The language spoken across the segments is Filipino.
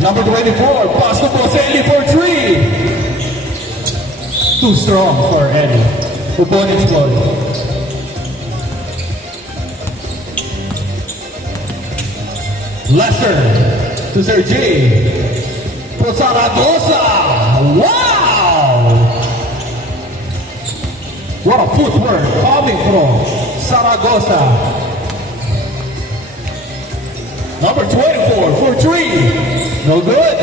Number 24, pass the ball, Eli for 3. Too strong for Eli. Opponent's ball. Lester to Sergey. For Zaragoza. Wow! What a footwork coming from Zaragoza. Number 24 for 3. No good.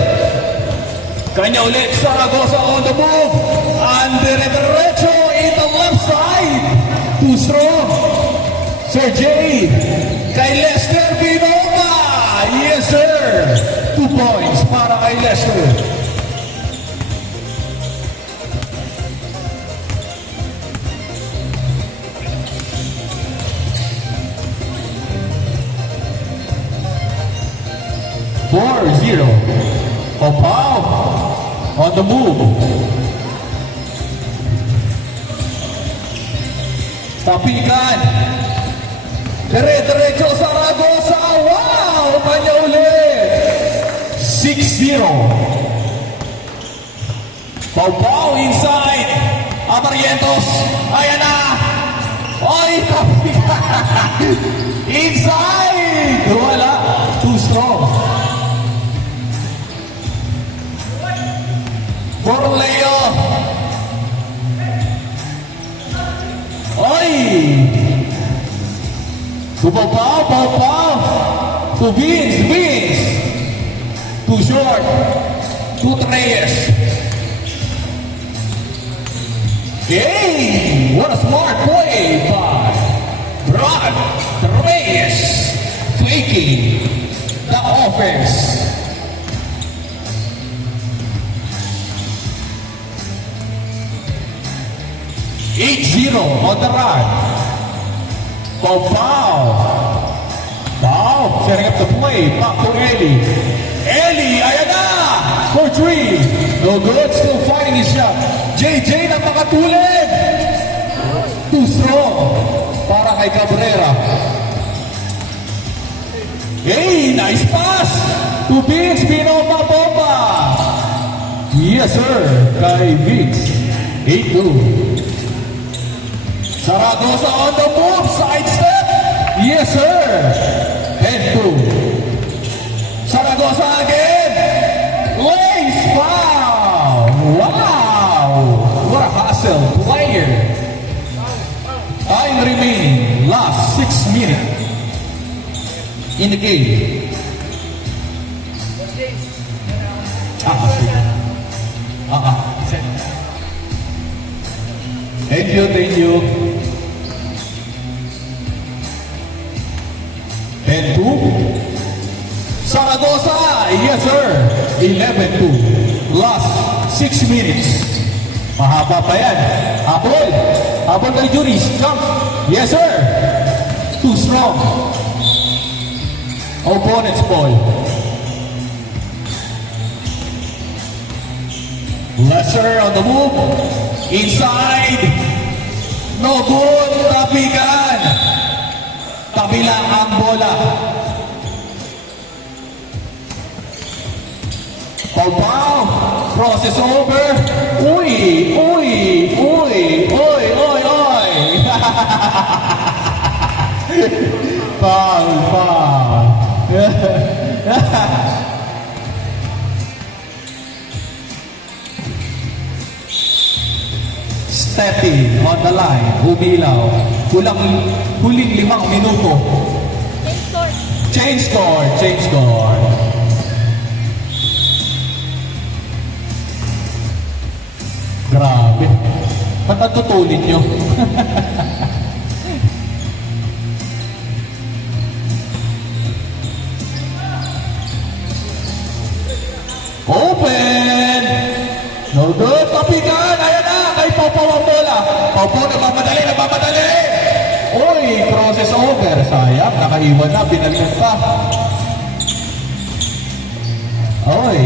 Kanya ulit Zaragoza on the move. And derecho in the left side. Too strong. Sergey. Kay Lester Binoma. Yes sir. 2 points para kay Lester. Four, 0. Popao on the move. Tapikan. Derecho Zaragoza. Wow! Kanya ulit. 6-0. Popao inside. Amarrientos. Ayan na. Ay, tapikan. Inside. Wala. Too strong. Borleo. Oy! To Popao. To Vince. Too short. To Reyes. Hey! What a smart play by Rod Reyes. Taking the offense. Zero on the right. Popao. Now setting up the play. Back to Eli. Ayan na! For 3. No good. Still fighting his shot. JJ na makatulid. Too strong. Para kay Cabrera. Hey, nice pass. To Vince Binoma Bomba. Yes sir. Kay Vince. 8-2. Zaragoza on the move, sidestep. Yes, sir. 10-2. Zaragoza again. Lace foul. Wow. What a hustle player. Time remaining. Last 6 minutes in the game. Thank you. 10-2. Zaragoza, yes sir. 11-2. Last 6 minutes. Mahaba pa yan. Habol kay Juris. Jump. Yes sir. Too strong. Opponent's ball. Lesser on the move. Inside. No good. Tapikan. Kabila ang bola. Popao. Process over. Uy. Foul. Stepping on the line. Umilaw. Huling 5 minuto. Change score. Grabe. Ba't natutulin nyo? Open! No good. Tapikan. Ayan na. Kay Popao ang bola. Popao nagmamadali. Uy, process over. Sayang. Nakaiwan na. Binalikan pa. Oy.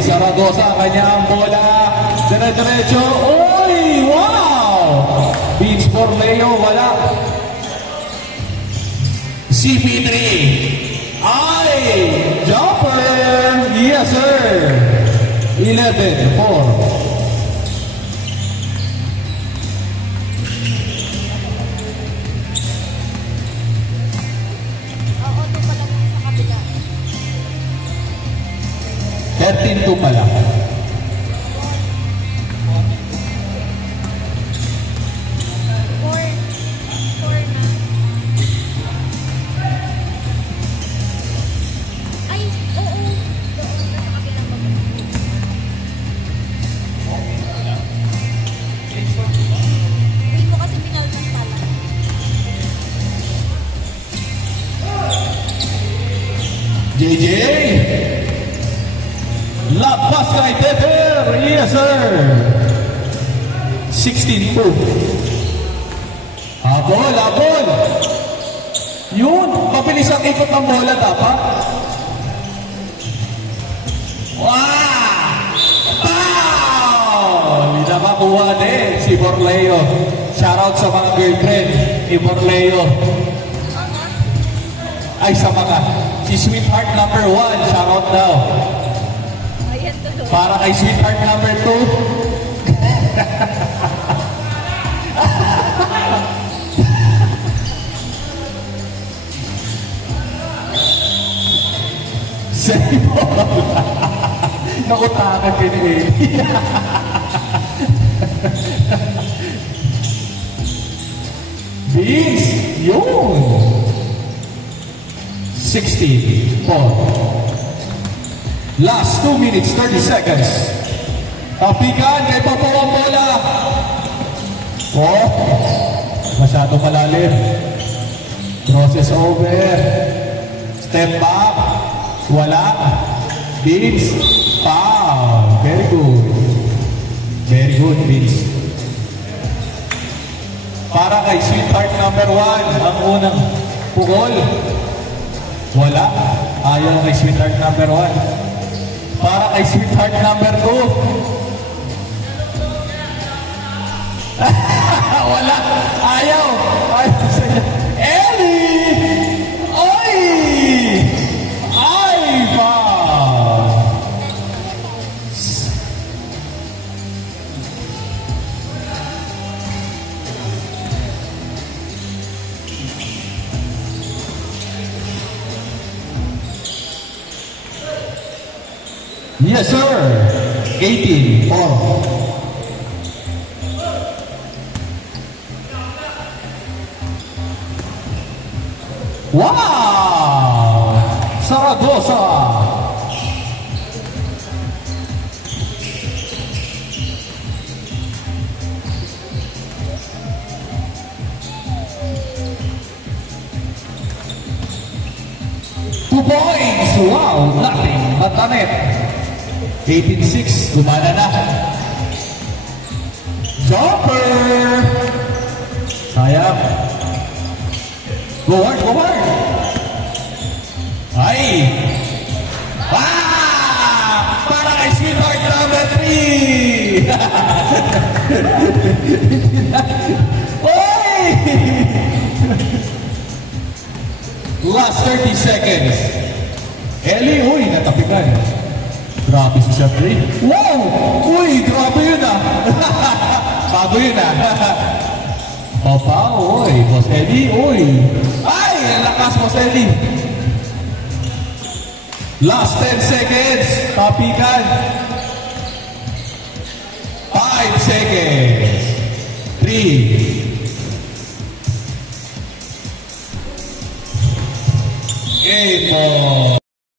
Zaragoza. Kanya ang bola. Diretso. Uy, wow! Beats for Leo. Wala. CP3. Ay! 11-4. Oo, ito pala sa kabila. 13-2 pala. Four. Four na. Ay, oo. Doon na sa kabilang baba. Hindi mo kasi pinaltan pala. JJ! Lapas kay Deper! Yes, sir! 16-2. Habol, habol! Yun! Mabilis ang ikot ng bola dapat. Wow! Pow! Hindi nakakuha din si Borleo. Shoutout sa mga girlfriend ni Borleo. Ay, sa mga si Sweetheart number 1, shoutout daw. Ayan, tuloy. Para kay Sweetheart number 2. Sa'yo. Nautakan din eh. Beans! Yun! 16-4. Last 2 minutes, 30 seconds. Tapikan, kay Popo ang bola. Oh, masyado malalim. Process over. Step back. Wala. Beans. Foul. Very good. Very good, Beans. Para kay Sweetheart number 1, ang unang pukol. Wala. Ayaw kay Sweetheart number 1. Para kay Sweetheart number 2. Wala. Ayaw. Ayaw sa niya. Ellie! Oy! Ay, pa! Yes, sir. 18-4. Wow! Zaragoza! Two points! Wow! Nothing but a net. 18-6, gumana na. Jumper! Sayang. Go hard, go hard! Ay! Ah! Para kay Sweetheart number 3! Oy! Last 30 seconds. Ellie, uy, natapikan. Grabe si Siyempre. Wow! Uy, grabe yun ah. Bago yun ah. Papa, uy. Boss Eddie, uy. Ay, lakas Boss Eddie. Last 10 seconds. Tapikan. 5 seconds. 3. Game ball.